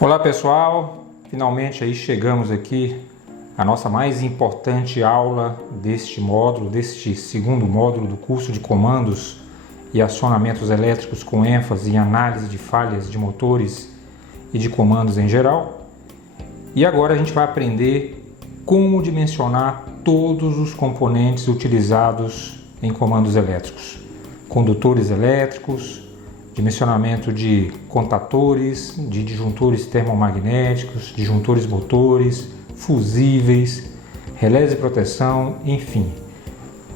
Olá pessoal, finalmente aí chegamos aqui à nossa mais importante aula deste segundo módulo do curso de comandos e acionamentos elétricos com ênfase em análise de falhas de motores e de comandos em geral. E agora a gente vai aprender como dimensionar todos os componentes utilizados em comandos elétricos, condutores elétricos, dimensionamento de contatores, de disjuntores termomagnéticos, disjuntores motores, fusíveis, relés de proteção, enfim.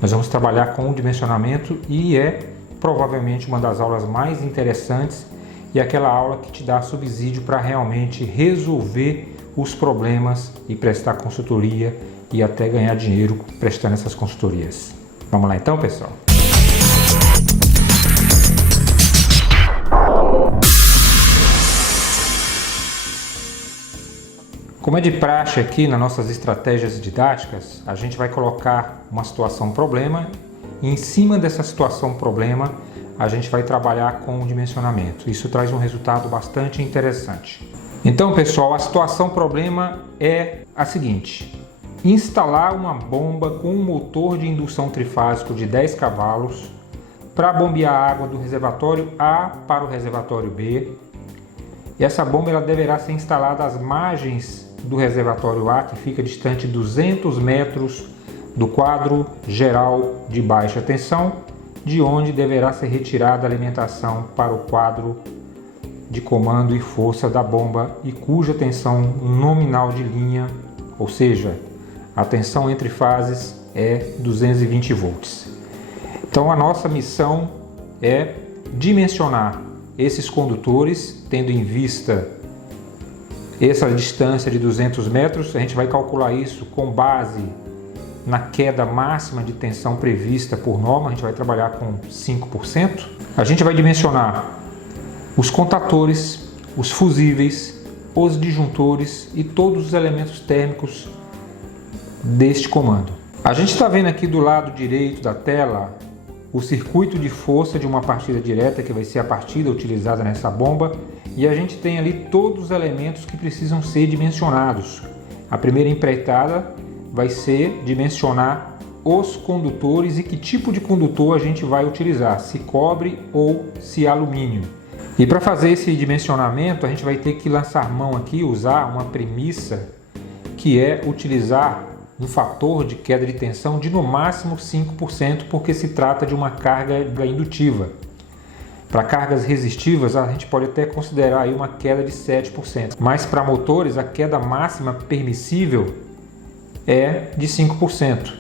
Nós vamos trabalhar com o dimensionamento e é provavelmente uma das aulas mais interessantes e aquela aula que te dá subsídio para realmente resolver os problemas e prestar consultoria e até ganhar dinheiro prestando essas consultorias. Vamos lá então, pessoal? Como é de praxe aqui nas nossas estratégias didáticas, a gente vai colocar uma situação problema e em cima dessa situação problema a gente vai trabalhar com o dimensionamento. Isso traz um resultado bastante interessante. Então, pessoal, a situação problema é a seguinte: instalar uma bomba com um motor de indução trifásico de 10 cavalos para bombear a água do reservatório A para o reservatório B. E essa bomba ela deverá ser instalada às margens do reservatório A, que fica distante 200 metros do quadro geral de baixa tensão, de onde deverá ser retirada a alimentação para o quadro de comando e força da bomba e cuja tensão nominal de linha, ou seja, a tensão entre fases é 220 volts. Então a nossa missão é dimensionar esses condutores, tendo em vista essa distância de 200 metros. A gente vai calcular isso com base na queda máxima de tensão prevista por norma. A gente vai trabalhar com 5%. A gente vai dimensionar os contatores, os fusíveis, os disjuntores e todos os elementos térmicos deste comando. A gente está vendo aqui do lado direito da tela o circuito de força de uma partida direta, que vai ser a partida utilizada nessa bomba, e a gente tem ali todos os elementos que precisam ser dimensionados. A primeira empreitada vai ser dimensionar os condutores e que tipo de condutor a gente vai utilizar, se cobre ou se alumínio. E para fazer esse dimensionamento a gente vai ter que lançar mão aqui, usar uma premissa que é utilizar um fator de queda de tensão de no máximo 5%, porque se trata de uma carga indutiva. Para cargas resistivas a gente pode até considerar aí uma queda de 7%, mas para motores a queda máxima permissível é de 5%.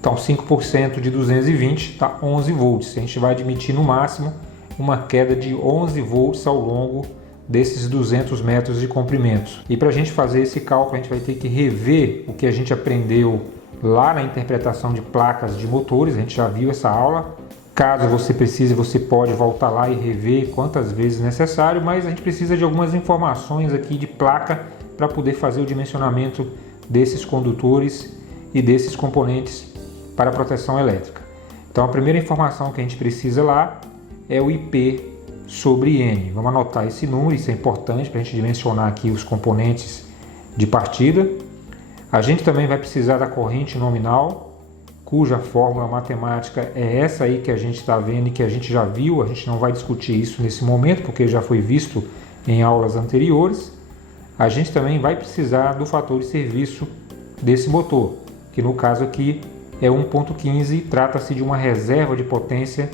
Então 5% de 220 está 11 volts. A gente vai admitir no máximo uma queda de 11 volts ao longo desses 200 metros de comprimento. E para a gente fazer esse cálculo a gente vai ter que rever o que a gente aprendeu lá na interpretação de placas de motores. A gente já viu essa aula. Caso você precise, você pode voltar lá e rever quantas vezes necessário, mas a gente precisa de algumas informações aqui de placa para poder fazer o dimensionamento desses condutores e desses componentes para a proteção elétrica. Então a primeira informação que a gente precisa lá é o IP sobre N. Vamos anotar esse número, isso é importante para a gente dimensionar aqui os componentes de partida. A gente também vai precisar da corrente nominal, cuja fórmula matemática é essa aí que a gente está vendo e que a gente já viu. A gente não vai discutir isso nesse momento, porque já foi visto em aulas anteriores. A gente também vai precisar do fator de serviço desse motor, que no caso aqui é 1.15, trata-se de uma reserva de potência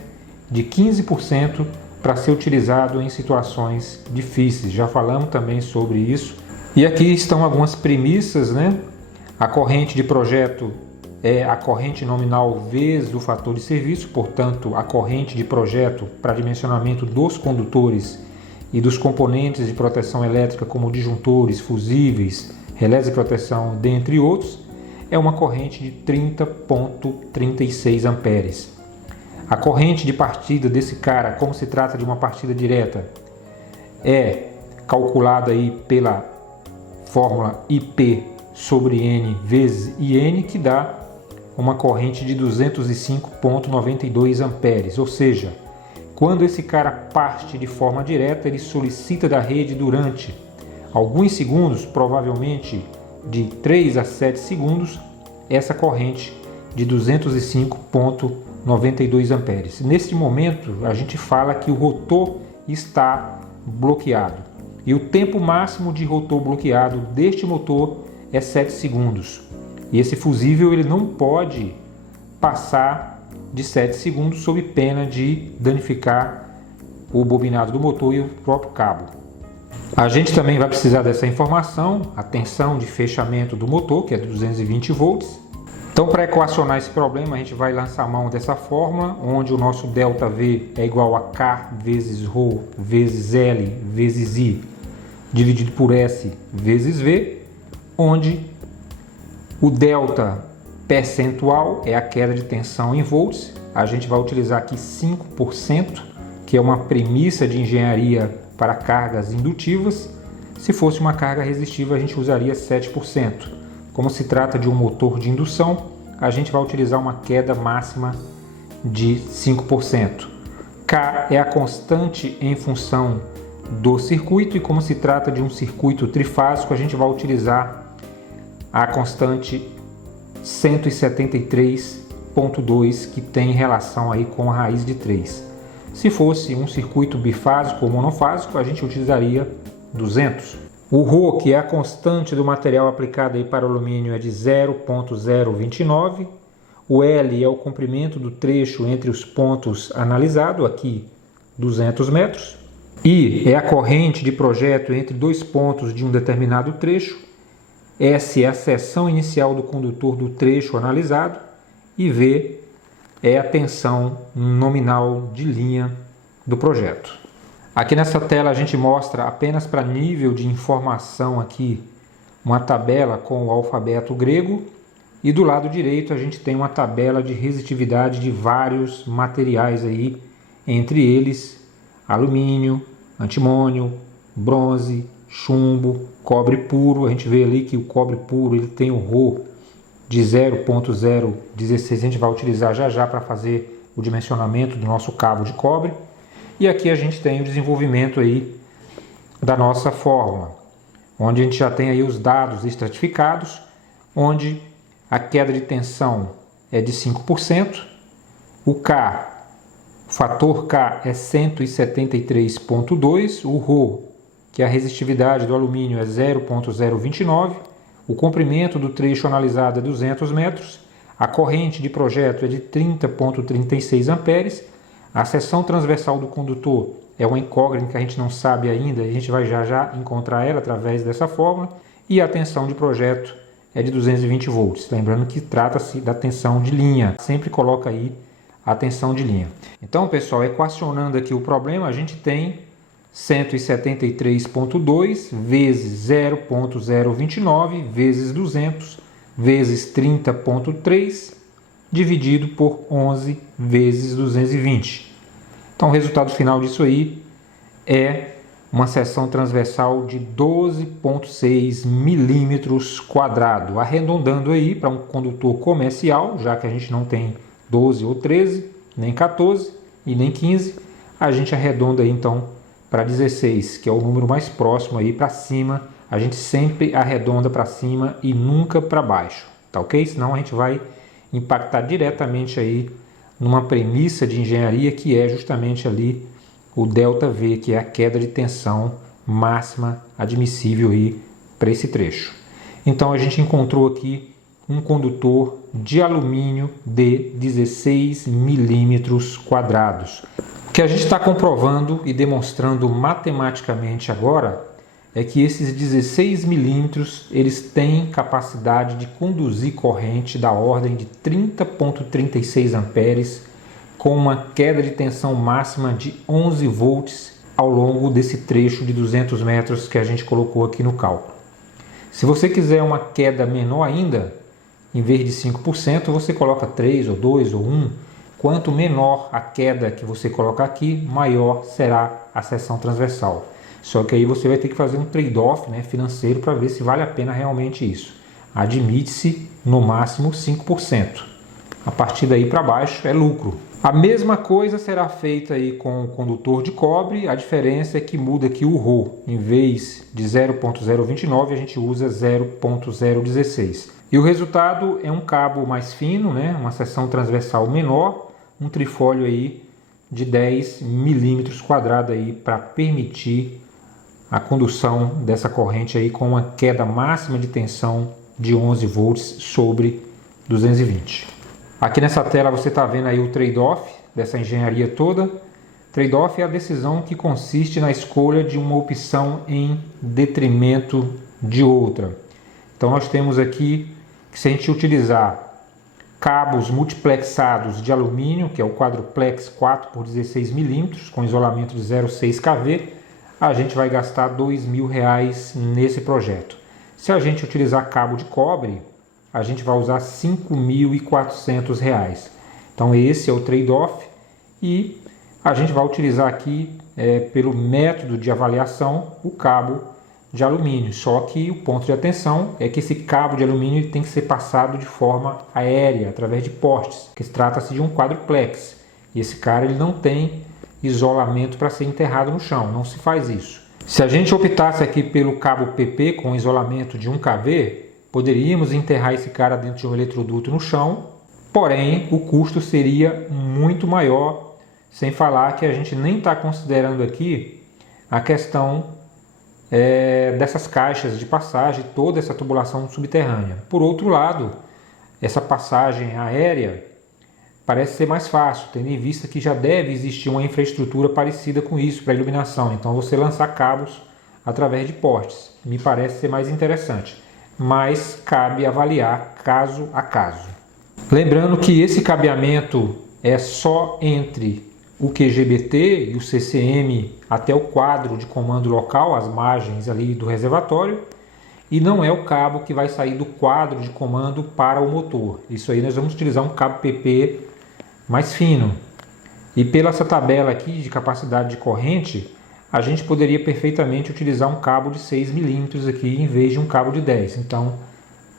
de 15% para ser utilizado em situações difíceis. Já falamos também sobre isso. E aqui estão algumas premissas, né? A corrente de projeto é a corrente nominal vezes o fator de serviço, portanto, a corrente de projeto para dimensionamento dos condutores e dos componentes de proteção elétrica, como disjuntores, fusíveis, relés de proteção, dentre outros, é uma corrente de 30,36 amperes. A corrente de partida desse cara, como se trata de uma partida direta, é calculada aí pela fórmula IP sobre N vezes IN, que dá uma corrente de 205,92 amperes. Ou seja, quando esse cara parte de forma direta, ele solicita da rede durante alguns segundos, provavelmente de 3 a 7 segundos, essa corrente de 205,92 amperes. Neste momento, a gente fala que o rotor está bloqueado. E o tempo máximo de rotor bloqueado deste motor é 7 segundos. E esse fusível ele não pode passar de 7 segundos sob pena de danificar o bobinado do motor e o próprio cabo. A gente também vai precisar dessa informação, a tensão de fechamento do motor, que é de 220 volts. Então, para equacionar esse problema, a gente vai lançar a mão dessa fórmula, onde o nosso ΔV é igual a K vezes ρ vezes L vezes I, dividido por S vezes V, onde o delta percentual é a queda de tensão em volts. A gente vai utilizar aqui 5%, que é uma premissa de engenharia para cargas indutivas. Se fosse uma carga resistiva, a gente usaria 7%. Como se trata de um motor de indução, a gente vai utilizar uma queda máxima de 5%. K é a constante em função do circuito, e como se trata de um circuito trifásico, a gente vai utilizar a constante 173,2, que tem relação aí com a raiz de 3. Se fosse um circuito bifásico ou monofásico, a gente utilizaria 200. O ρ, que é a constante do material aplicado aí para o alumínio, é de 0,029. O L é o comprimento do trecho entre os pontos analisado, aqui 200 metros. I é a corrente de projeto entre dois pontos de um determinado trecho. S é a seção inicial do condutor do trecho analisado. E V é a tensão nominal de linha do projeto. Aqui nessa tela a gente mostra, apenas para nível de informação aqui, uma tabela com o alfabeto grego, e do lado direito a gente tem uma tabela de resistividade de vários materiais aí, entre eles alumínio, antimônio, bronze, chumbo, cobre puro. A gente vê ali que o cobre puro ele tem o ρ de 0,016, a gente vai utilizar já já para fazer o dimensionamento do nosso cabo de cobre. E aqui a gente tem o desenvolvimento aí da nossa fórmula, onde a gente já tem aí os dados estratificados, onde a queda de tensão é de 5%, o K, o fator K é 173,2, o ρ, que é a resistividade do alumínio, é 0,029, o comprimento do trecho analisado é 200 metros, a corrente de projeto é de 30,36 amperes, a seção transversal do condutor é uma incógnita que a gente não sabe ainda, a gente vai já já encontrar ela através dessa fórmula, e a tensão de projeto é de 220 volts. Lembrando que trata-se da tensão de linha, sempre coloca aí a tensão de linha. Então, pessoal, equacionando aqui o problema, a gente tem 173,2 vezes 0,029 vezes 200 vezes 30,3 dividido por 11 vezes 220. Então o resultado final disso aí é uma seção transversal de 12,6 milímetros quadrados, arredondando aí para um condutor comercial, já que a gente não tem 12 ou 13, nem 14 e nem 15, a gente arredonda aí então para 16, que é o número mais próximo aí para cima. A gente sempre arredonda para cima e nunca para baixo, tá ok? Senão a gente vai impactar diretamente aí numa premissa de engenharia que é justamente ali o ΔV, que é a queda de tensão máxima admissível aí para esse trecho. Então a gente encontrou aqui um condutor de alumínio de 16 milímetros quadrados. O que a gente está comprovando e demonstrando matematicamente agora é que esses 16 milímetros eles têm capacidade de conduzir corrente da ordem de 30,36 amperes com uma queda de tensão máxima de 11 volts ao longo desse trecho de 200 metros que a gente colocou aqui no cálculo. Se você quiser uma queda menor ainda, em vez de 5%, você coloca 3 ou 2 ou 1. Quanto menor a queda que você colocar aqui, maior será a seção transversal. Só que aí você vai ter que fazer um trade-off, né, financeiro para ver se vale a pena realmente isso. Admite-se no máximo 5%. a partir daí para baixo é lucro. A mesma coisa será feita aí com o condutor de cobre, a diferença é que muda aqui o Rho. Em vez de 0.029, a gente usa 0.016. E o resultado é um cabo mais fino, né? Uma seção transversal menor, um trifólio aí de 10 milímetros quadrados aí para permitir a condução dessa corrente aí com uma queda máxima de tensão de 11 volts sobre 220. Aqui nessa tela você está vendo aí o trade-off dessa engenharia toda. Trade-off é a decisão que consiste na escolha de uma opção em detrimento de outra. Então nós temos aqui que se a gente utilizar cabos multiplexados de alumínio, que é o quadruplex 4 por 16 milímetros, com isolamento de 0,6 kV, a gente vai gastar R$2.000 nesse projeto. Se a gente utilizar cabo de cobre, a gente vai usar R$5.400. Então esse é o trade-off e a gente vai utilizar aqui, pelo método de avaliação, o cabo de alumínio. Só que o ponto de atenção é que esse cabo de alumínio tem que ser passado de forma aérea, através de postes, que trata-se de um quadruplex. E esse cara ele não tem isolamento para ser enterrado no chão, não se faz isso. Se a gente optasse aqui pelo cabo PP com isolamento de 1 kV, poderíamos enterrar esse cara dentro de um eletroduto no chão, porém o custo seria muito maior, sem falar que a gente nem está considerando aqui a questão dessas caixas de passagem, toda essa tubulação subterrânea. Por outro lado, essa passagem aérea parece ser mais fácil, tendo em vista que já deve existir uma infraestrutura parecida com isso para iluminação. Então você lançar cabos através de postes me parece ser mais interessante, mas cabe avaliar caso a caso. Lembrando que esse cabeamento é só entre o QGBT e o CCM até o quadro de comando local, as margens ali do reservatório, e não é o cabo que vai sair do quadro de comando para o motor. Isso aí nós vamos utilizar um cabo PP mais fino. E pela essa tabela aqui de capacidade de corrente, a gente poderia perfeitamente utilizar um cabo de 6 milímetros aqui em vez de um cabo de 10. Então,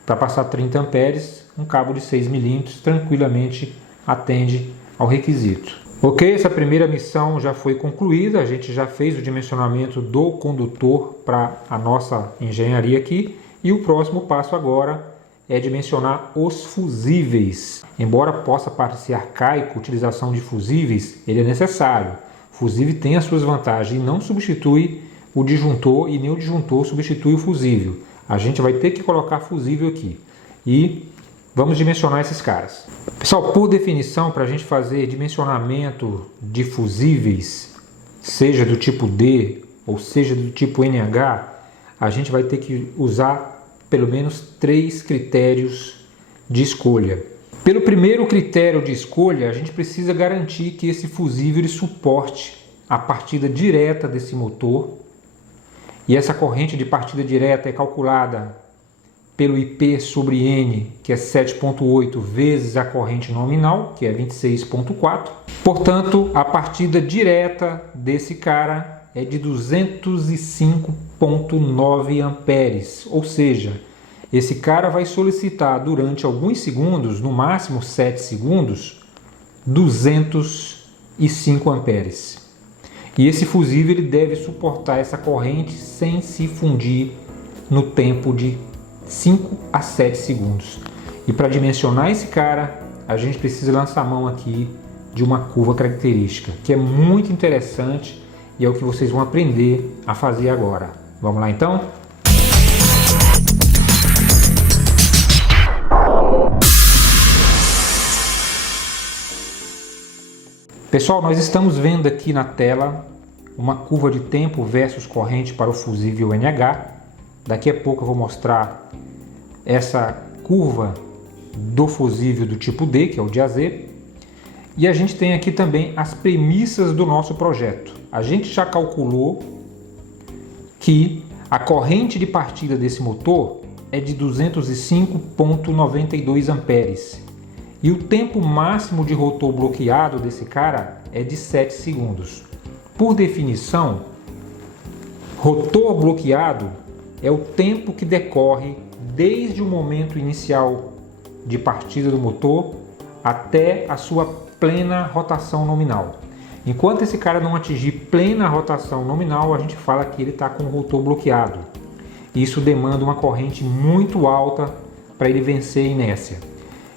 para passar 30 amperes, um cabo de 6 milímetros tranquilamente atende ao requisito. Ok, essa primeira missão já foi concluída, a gente já fez o dimensionamento do condutor para a nossa engenharia aqui, e o próximo passo agora é dimensionar os fusíveis. Embora possa parecer arcaico a utilização de fusíveis, ele é necessário. Fusível tem as suas vantagens e não substitui o disjuntor, e nem o disjuntor substitui o fusível. A gente vai ter que colocar fusível aqui e vamos dimensionar esses caras. Pessoal, por definição, para a gente fazer dimensionamento de fusíveis, seja do tipo D ou seja do tipo NH, a gente vai ter que usar pelo menos 3 critérios de escolha. Pelo primeiro critério de escolha, a gente precisa garantir que esse fusível ele suporte a partida direta desse motor, e essa corrente de partida direta é calculada pelo IP sobre N, que é 7,8 vezes a corrente nominal, que é 26,4. Portanto, a partida direta desse cara é de 205,9 amperes, ou seja, esse cara vai solicitar durante alguns segundos, no máximo 7 segundos, 205 amperes. E esse fusível ele deve suportar essa corrente sem se fundir no tempo de 5 a 7 segundos. E para dimensionar esse cara, a gente precisa lançar a mão aqui de uma curva característica, que é muito interessante e é o que vocês vão aprender a fazer agora. Vamos lá então? Pessoal, nós estamos vendo aqui na tela uma curva de tempo versus corrente para o fusível NH. Daqui a pouco eu vou mostrar essa curva do fusível do tipo D, que é o de AZ. E a gente tem aqui também as premissas do nosso projeto. A gente já calculou que a corrente de partida desse motor é de 205,92 amperes. E o tempo máximo de rotor bloqueado desse cara é de 7 segundos. Por definição, rotor bloqueado é o tempo que decorre desde o momento inicial de partida do motor até a sua plena rotação nominal. Enquanto esse cara não atingir plena rotação nominal, a gente fala que ele está com o rotor bloqueado. Isso demanda uma corrente muito alta para ele vencer a inércia.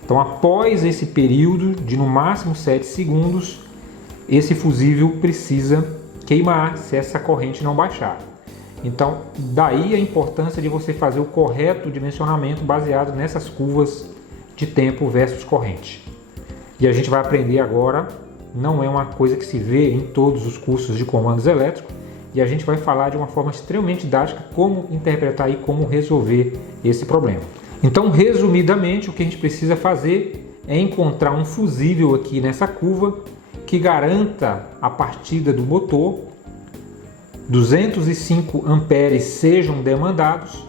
Então, após esse período de no máximo 7 segundos, esse fusível precisa queimar se essa corrente não baixar. Então, daí a importância de você fazer o correto dimensionamento baseado nessas curvas de tempo versus corrente. E a gente vai aprender agora, não é uma coisa que se vê em todos os cursos de comandos elétricos, e a gente vai falar de uma forma extremamente didática como interpretar e como resolver esse problema. Então, resumidamente, o que a gente precisa fazer é encontrar um fusível aqui nessa curva que garanta a partida do motor, 205 amperes sejam demandados,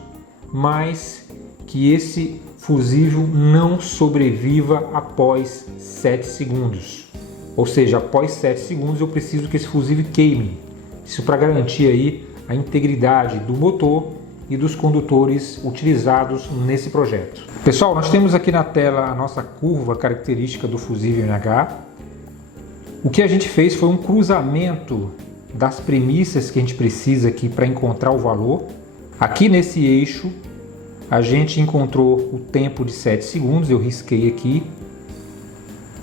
mas que esse fusível não sobreviva após 7 segundos. Ou seja, após 7 segundos eu preciso que esse fusível queime. Isso para garantir aí a integridade do motor e dos condutores utilizados nesse projeto. Pessoal, nós temos aqui na tela a nossa curva característica do fusível NH. O que a gente fez foi um cruzamento das premissas que a gente precisa aqui para encontrar o valor. Aqui nesse eixo a gente encontrou o tempo de 7 segundos, eu risquei aqui,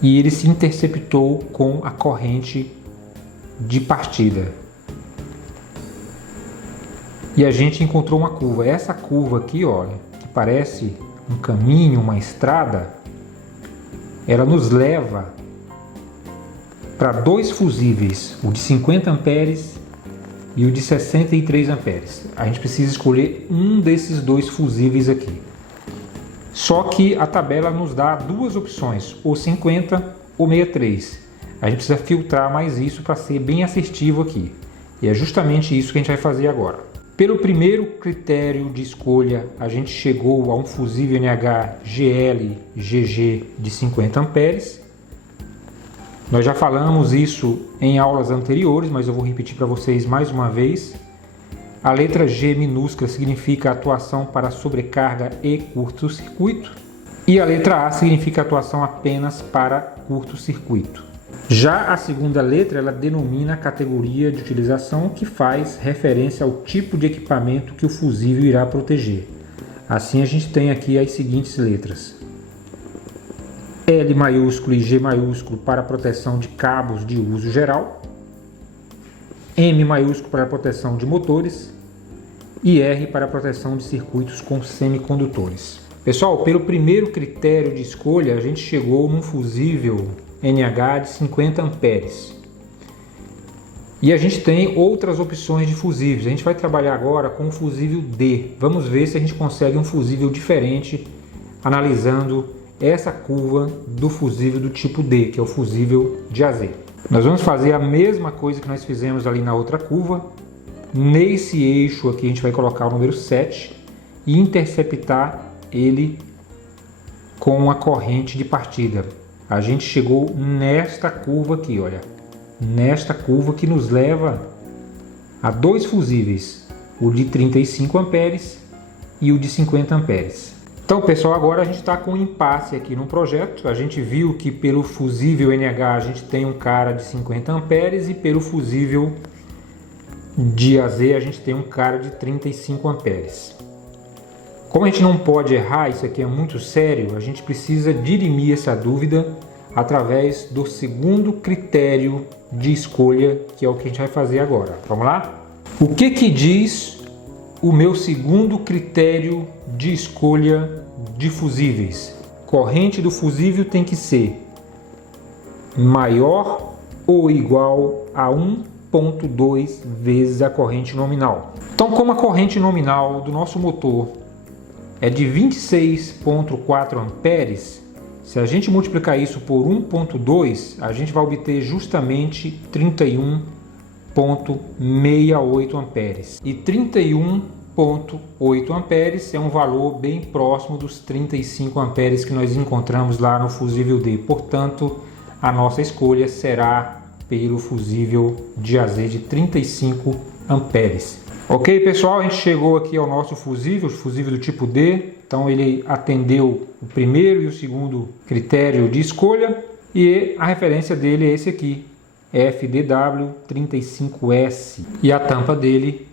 e ele se interceptou com a corrente de partida. E a gente encontrou uma curva. Essa curva aqui, olha, que parece um caminho, uma estrada, ela nos leva para dois fusíveis, o de 50 amperes e o de 63 amperes. A gente precisa escolher um desses dois fusíveis aqui. Só que a tabela nos dá duas opções, ou 50 ou 63. A gente precisa filtrar mais isso para ser bem assertivo aqui. E é justamente isso que a gente vai fazer agora. Pelo primeiro critério de escolha, a gente chegou a um fusível NH GL-GG de 50 amperes. Nós já falamos isso em aulas anteriores, mas eu vou repetir para vocês mais uma vez. A letra G minúscula significa atuação para sobrecarga e curto-circuito. E a letra A significa atuação apenas para curto-circuito. Já a segunda letra, ela denomina a categoria de utilização, que faz referência ao tipo de equipamento que o fusível irá proteger. Assim a gente tem aqui as seguintes letras: L maiúsculo e G maiúsculo para proteção de cabos de uso geral, M maiúsculo para proteção de motores e R para proteção de circuitos com semicondutores. Pessoal, pelo primeiro critério de escolha, a gente chegou num fusível NH de 50 amperes. E a gente tem outras opções de fusíveis. A gente vai trabalhar agora com o fusível D. Vamos ver se a gente consegue um fusível diferente analisando essa curva do fusível do tipo D, que é o fusível de AZ. Nós vamos fazer a mesma coisa que nós fizemos ali na outra curva. Nesse eixo aqui a gente vai colocar o número 7 e interceptar ele com a corrente de partida. A gente chegou nesta curva aqui, olha. Nesta curva que nos leva a dois fusíveis, o de 35 amperes e o de 50 amperes. Então, pessoal, agora a gente está com um impasse aqui no projeto. A gente viu que pelo fusível NH a gente tem um cara de 50 amperes e pelo fusível de AZ a gente tem um cara de 35 amperes. Como a gente não pode errar, isso aqui é muito sério, a gente precisa dirimir essa dúvida através do segundo critério de escolha, que é o que a gente vai fazer agora. Vamos lá? O que diz o meu segundo critério de escolha de fusíveis? Corrente do fusível tem que ser maior ou igual a 1,2 vezes a corrente nominal. Então, como a corrente nominal do nosso motor é de 26,4 amperes, se a gente multiplicar isso por 1,2, a gente vai obter justamente 31,68 amperes. E 31,8 amperes é um valor bem próximo dos 35 amperes que nós encontramos lá no fusível D. Portanto, a nossa escolha será pelo fusível de AZ de 35 amperes. Ok, pessoal, a gente chegou aqui ao nosso fusível do tipo D. Então ele atendeu o primeiro e o segundo critério de escolha e a referência dele é esse aqui, FDW35S, e a tampa dele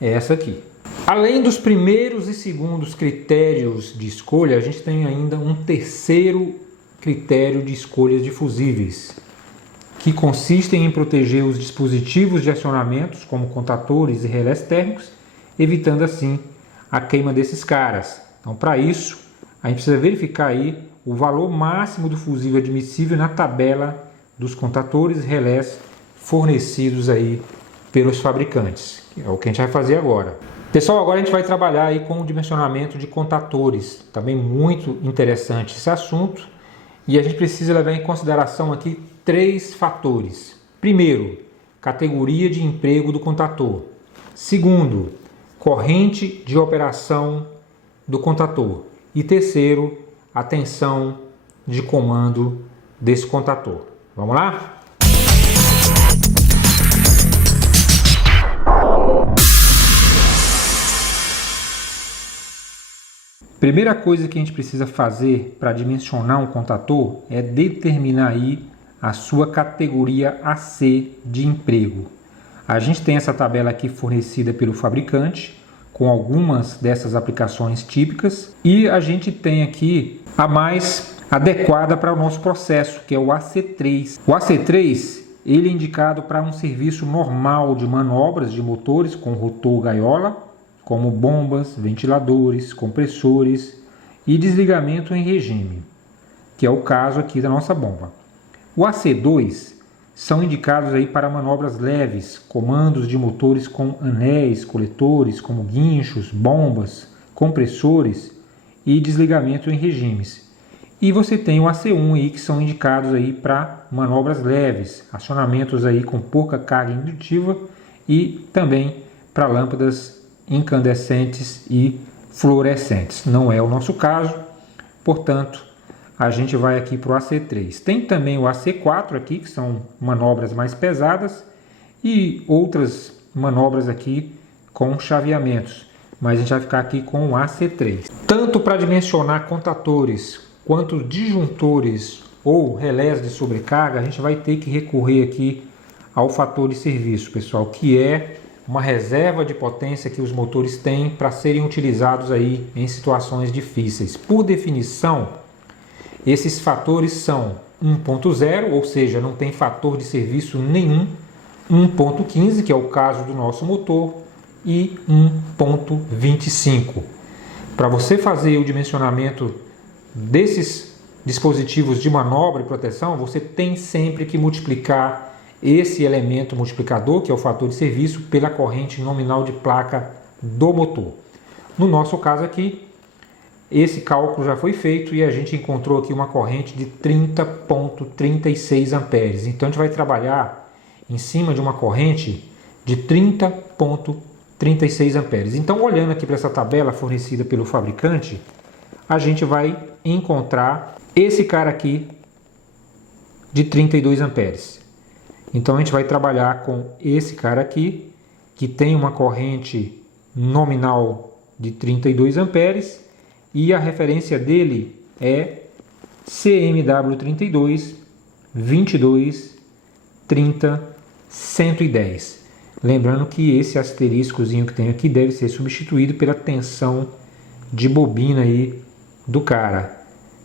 é essa aqui. Além dos primeiros e segundos critérios de escolha, a gente tem ainda um terceiro critério de escolhas de fusíveis, que consistem em proteger os dispositivos de acionamentos, como contatores e relés térmicos, evitando assim a queima desses caras. Então, para isso, a gente precisa verificar aí o valor máximo do fusível admissível na tabela dos contatores e relés fornecidos aí pelos fabricantes. É o que a gente vai fazer agora. Pessoal, agora a gente vai trabalhar aí com o dimensionamento de contatores. Também muito interessante esse assunto. E a gente precisa levar em consideração aqui 3 fatores. Primeiro, categoria de emprego do contator. Segundo, corrente de operação do contator. E terceiro, a tensão de comando desse contator. Vamos lá? Primeira coisa que a gente precisa fazer para dimensionar um contator é determinar aí a sua categoria AC de emprego. A gente tem essa tabela aqui fornecida pelo fabricante com algumas dessas aplicações típicas e a gente tem aqui a mais adequada para o nosso processo, que é o AC3. O AC3 ele é indicado para um serviço normal de manobras de motores com rotor gaiola, como bombas, ventiladores, compressores e desligamento em regime, que é o caso aqui da nossa bomba. O AC2 são indicados aí para manobras leves, comandos de motores com anéis, coletores, como guinchos, bombas, compressores e desligamento em regimes. E você tem o AC1 aí, que são indicados aí para manobras leves, acionamentos aí com pouca carga indutiva e também para lâmpadas incandescentes e fluorescentes. Não é o nosso caso, portanto, a gente vai aqui para o AC3. Tem também o AC4 aqui, que são manobras mais pesadas, e outras manobras aqui com chaveamentos, mas a gente vai ficar aqui com o AC3. Tanto para dimensionar contatores quanto disjuntores ou relés de sobrecarga, a gente vai ter que recorrer aqui ao fator de serviço, pessoal, que é uma reserva de potência que os motores têm para serem utilizados aí em situações difíceis. Por definição, esses fatores são 1.0, ou seja, não tem fator de serviço nenhum, 1.15, que é o caso do nosso motor, e 1.25. Para você fazer o dimensionamento desses dispositivos de manobra e proteção, você tem sempre que multiplicar esse elemento multiplicador, que é o fator de serviço, pela corrente nominal de placa do motor. No nosso caso aqui, esse cálculo já foi feito e a gente encontrou aqui uma corrente de 30,36 amperes. Então a gente vai trabalhar em cima de uma corrente de 30,36 amperes. Então, olhando aqui para essa tabela fornecida pelo fabricante, a gente vai encontrar esse cara aqui de 32 amperes. Então a gente vai trabalhar com esse cara aqui, que tem uma corrente nominal de 32 amperes e a referência dele é CMW32 22 30 110. Lembrando que esse asteriscozinho que tem aqui deve ser substituído pela tensão de bobina aí do cara.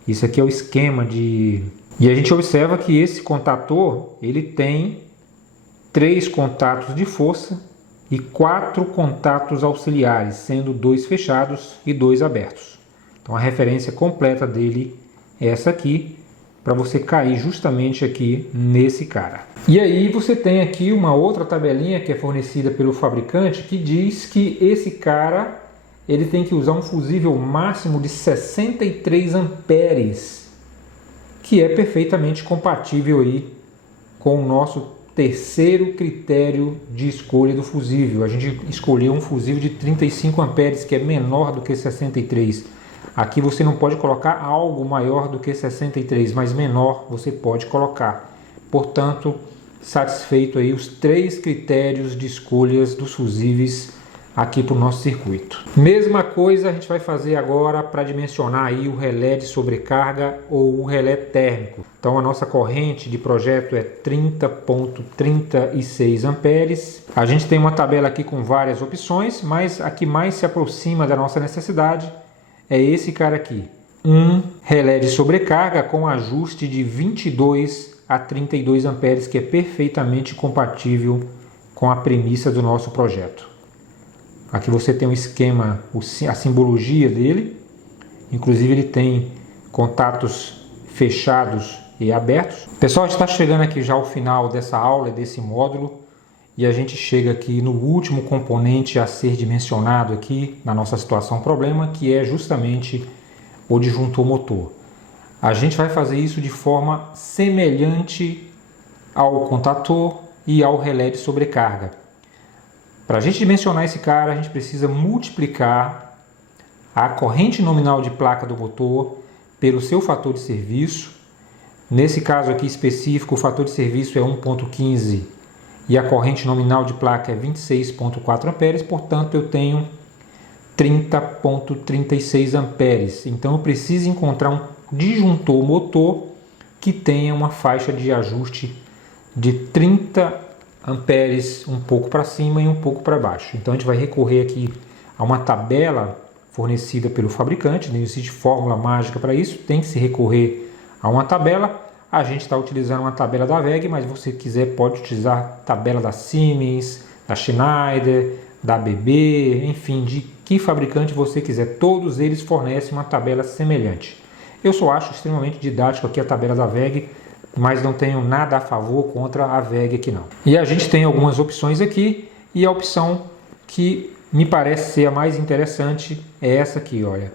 Isso aqui é o esquema de... E a gente observa que esse contator ele tem 3 contatos de força e 4 contatos auxiliares, sendo 2 fechados e 2 abertos. Então a referência completa dele é essa aqui, para você cair justamente aqui nesse cara. E aí você tem aqui uma outra tabelinha que é fornecida pelo fabricante que diz que esse cara ele tem que usar um fusível máximo de 63 amperes, que é perfeitamente compatível aí com o nosso terceiro critério de escolha do fusível. A gente escolheu um fusível de 35 amperes, que é menor do que 63. Aqui você não pode colocar algo maior do que 63, mas menor você pode colocar. Portanto, satisfeito aí os 3 critérios de escolhas dos fusíveis aqui para o nosso circuito. Mesma coisa a gente vai fazer agora para dimensionar aí o relé de sobrecarga ou o relé térmico. Então a nossa corrente de projeto é 30,36 amperes. A gente tem uma tabela aqui com várias opções, mas a que mais se aproxima da nossa necessidade é esse cara aqui. Um relé de sobrecarga com ajuste de 22 a 32 amperes, que é perfeitamente compatível com a premissa do nosso projeto. Aqui você tem um esquema, a simbologia dele, inclusive ele tem contatos fechados e abertos. Pessoal, a gente está chegando aqui já ao final dessa aula, desse módulo, e a gente chega aqui no último componente a ser dimensionado aqui na nossa situação problema, que é justamente o disjuntor motor. A gente vai fazer isso de forma semelhante ao contator e ao relé de sobrecarga. Para a gente dimensionar esse cara, a gente precisa multiplicar a corrente nominal de placa do motor pelo seu fator de serviço. Nesse caso aqui específico, o fator de serviço é 1,15 e a corrente nominal de placa é 26,4 amperes, portanto eu tenho 30,36 amperes. Então eu preciso encontrar um disjuntor motor que tenha uma faixa de ajuste de 30 amperes, um pouco para cima e um pouco para baixo. Então a gente vai recorrer aqui a uma tabela fornecida pelo fabricante, não existe fórmula mágica para isso, tem que se recorrer a uma tabela. A gente está utilizando uma tabela da WEG, mas se você quiser pode utilizar a tabela da Siemens, da Schneider, da ABB, enfim, de que fabricante você quiser. Todos eles fornecem uma tabela semelhante. Eu só acho extremamente didático aqui a tabela da WEG, mas não tenho nada a favor contra a WEG aqui não. E a gente tem algumas opções aqui, e a opção que me parece ser a mais interessante é essa aqui, olha,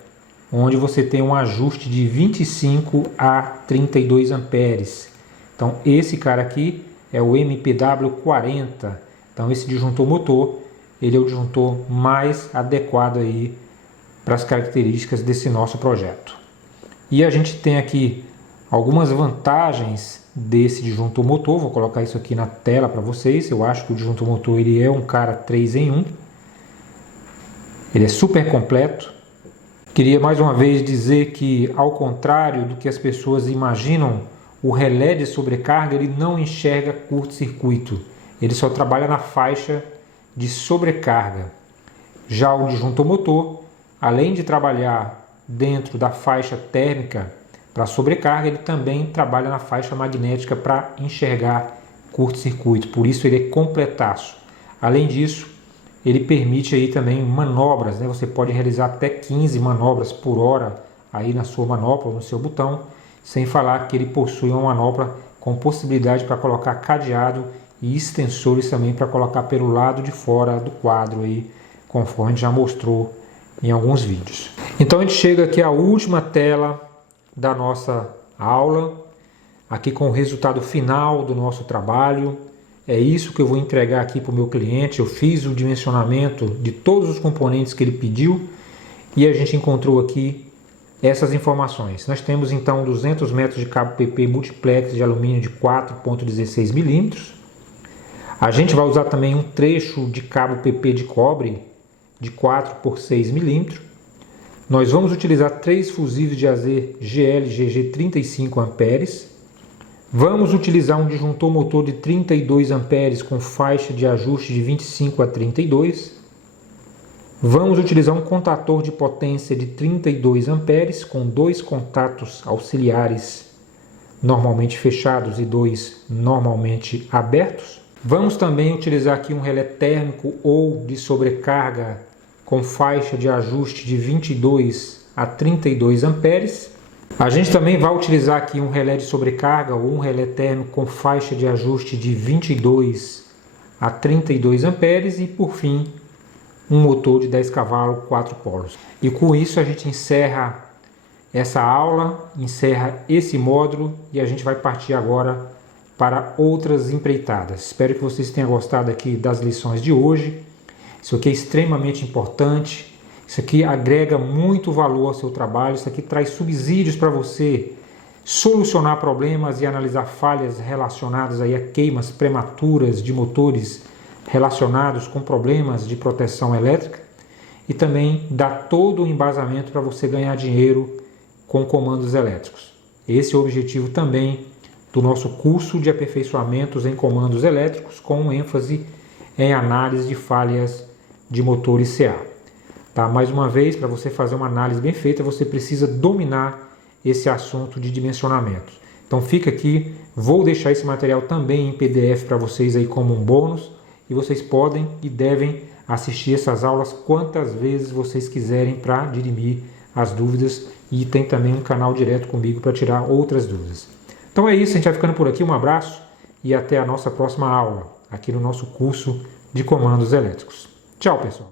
onde você tem um ajuste de 25 a 32 amperes. Então esse cara aqui é o MPW40. Então esse disjuntor motor, ele é o disjuntor mais adequado aí para as características desse nosso projeto. E a gente tem aqui algumas vantagens desse disjuntor motor. Vou colocar isso aqui na tela para vocês. Eu acho que o disjuntor motor ele é um cara 3 em 1. Ele é super completo. Queria mais uma vez dizer que, ao contrário do que as pessoas imaginam, o relé de sobrecarga ele não enxerga curto-circuito. Ele só trabalha na faixa de sobrecarga. Já o disjuntor motor, além de trabalhar dentro da faixa térmica para sobrecarga, ele também trabalha na faixa magnética para enxergar curto-circuito. Por isso ele é completaço. Além disso, ele permite aí também manobras, né? Você pode realizar até 15 manobras por hora aí na sua manopla, no seu botão, sem falar que ele possui uma manopla com possibilidade para colocar cadeado e extensores também para colocar pelo lado de fora do quadro aí, conforme a gente já mostrou em alguns vídeos. Então a gente chega aqui à última tela da nossa aula, aqui com o resultado final do nosso trabalho. É isso que eu vou entregar aqui para o meu cliente. Eu fiz o dimensionamento de todos os componentes que ele pediu e a gente encontrou aqui essas informações. Nós temos então 200 metros de cabo PP multiplex de alumínio de 4,16 milímetros. A gente vai usar também um trecho de cabo PP de cobre de 4 por 6 milímetros. Nós vamos utilizar 3 fusíveis de AZ GL-GG 35 amperes. Vamos utilizar um disjuntor motor de 32 amperes com faixa de ajuste de 25 a 32. Vamos utilizar um contator de potência de 32 amperes com 2 contatos auxiliares normalmente fechados e 2 normalmente abertos. Vamos também utilizar aqui um relé térmico ou de sobrecarga com faixa de ajuste de 22 a 32 amperes. A gente também vai utilizar aqui um relé de sobrecarga ou um relé térmico com faixa de ajuste de 22 a 32 amperes e, por fim, um motor de 10 cavalos 4 polos. E com isso a gente encerra essa aula, encerra esse módulo e a gente vai partir agora para outras empreitadas. Espero que vocês tenham gostado aqui das lições de hoje. Isso aqui é extremamente importante. Isso aqui agrega muito valor ao seu trabalho. Isso aqui traz subsídios para você solucionar problemas e analisar falhas relacionadas aí a queimas prematuras de motores relacionados com problemas de proteção elétrica e também dá todo o embasamento para você ganhar dinheiro com comandos elétricos. Esse é o objetivo também do nosso curso de aperfeiçoamentos em comandos elétricos, com ênfase em análise de falhas de motores CA. Tá? Mais uma vez, para você fazer uma análise bem feita, você precisa dominar esse assunto de dimensionamento. Então fica aqui, vou deixar esse material também em PDF para vocês aí como um bônus, e vocês podem e devem assistir essas aulas quantas vezes vocês quiserem para dirimir as dúvidas, e tem também um canal direto comigo para tirar outras dúvidas. Então é isso, a gente vai ficando por aqui, um abraço e até a nossa próxima aula, aqui no nosso curso de comandos elétricos. Tchau, pessoal!